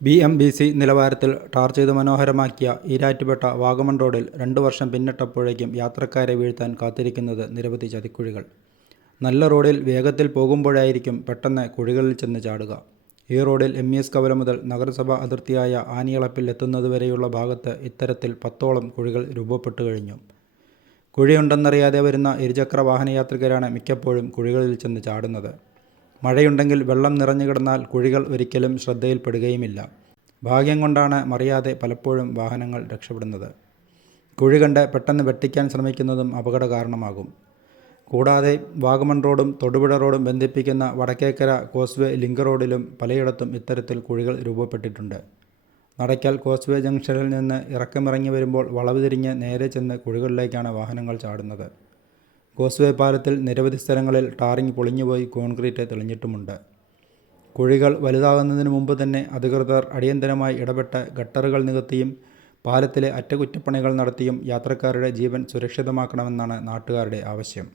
BMBC നിലവാരത്തിൽ tar ചെയ്ത് മനോഹരമാക്കിയ ഈരാറ്റുപേട്ട വാഗമൺ റോഡിൽ 2 വർഷം പിന്നിട്ടപ്പോഴേക്കും യാത്രക്കാരെ വീഴ്ത്താൻ കാത്തിരിക്കുന്നത് നിരവധി ചതിക്കുഴികൾ. നല്ല റോഡിൽ വേഗത്തിൽ പോകുമ്പോഴായിരിക്കും പെട്ടെന്ന് കുഴികളിൽ ചെന്ന് ചാടുക. ഈ റോഡിൽ MES കവല മുതൽ നഗരസഭാ അതിർത്തിയായ ആനിയളപ്പിൽ എത്തുന്നതുവരെയുള്ള ഭാഗത്ത് ഇത്തരത്തിൽ 10ഓളം കുഴികൾ രൂപപ്പെട്ടു കഴിഞ്ഞു. കുഴിയുണ്ടെന്നറിയാതെ വരുന്ന ഇരുചക്ര വാഹനയാത്രികരാണ് മിക്കപ്പോഴും കുഴികളിൽ ചെന്ന് ചാടുന്നത്. മഴയുണ്ടെങ്കിൽ വെള്ളം നിറഞ്ഞു കിടന്നാൽ കുഴികൾ ഒരിക്കലും ശ്രദ്ധയിൽപ്പെടുകയുമില്ല. ഭാഗ്യം കൊണ്ടാണ് മറിയാതെ പലപ്പോഴും വാഹനങ്ങൾ രക്ഷപ്പെടുന്നത്. കുഴി കണ്ട് പെട്ടെന്ന് വെട്ടിക്കാൻ ശ്രമിക്കുന്നതും അപകട കാരണമാകും. കൂടാതെ വാഗമൺ റോഡും തൊടുപുഴ റോഡും ബന്ധിപ്പിക്കുന്ന വടക്കേക്കര കോസ്വേ ലിങ്ക് റോഡിലും പലയിടത്തും ഇത്തരത്തിൽ കുഴികൾ രൂപപ്പെട്ടിട്ടുണ്ട്. നടയ്ക്കൽ കോസ്വേ ജംഗ്ഷനിൽ നിന്ന് ഇറക്കമിറങ്ങി വരുമ്പോൾ വളവ് തിരിഞ്ഞ് നേരെ ചെന്ന് കുഴികളിലേക്കാണ് വാഹനങ്ങൾ ചാടുന്നത്. കോസ്വേ പാലത്തിൽ നിരവധി സ്ഥലങ്ങളിൽ ടാറിങ് പൊളിഞ്ഞുപോയി കോൺക്രീറ്റ് തെളിഞ്ഞിട്ടുമുണ്ട്. കുഴികൾ വലുതാകുന്നതിന് മുമ്പ് തന്നെ അധികൃതർ അടിയന്തരമായി ഇടപെട്ട് ഗട്ടറുകൾ നികത്തിയും പാലത്തിലെ അറ്റകുറ്റപ്പണികൾ നടത്തിയും യാത്രക്കാരുടെ ജീവൻ സുരക്ഷിതമാക്കണമെന്നാണ് നാട്ടുകാരുടെ ആവശ്യം.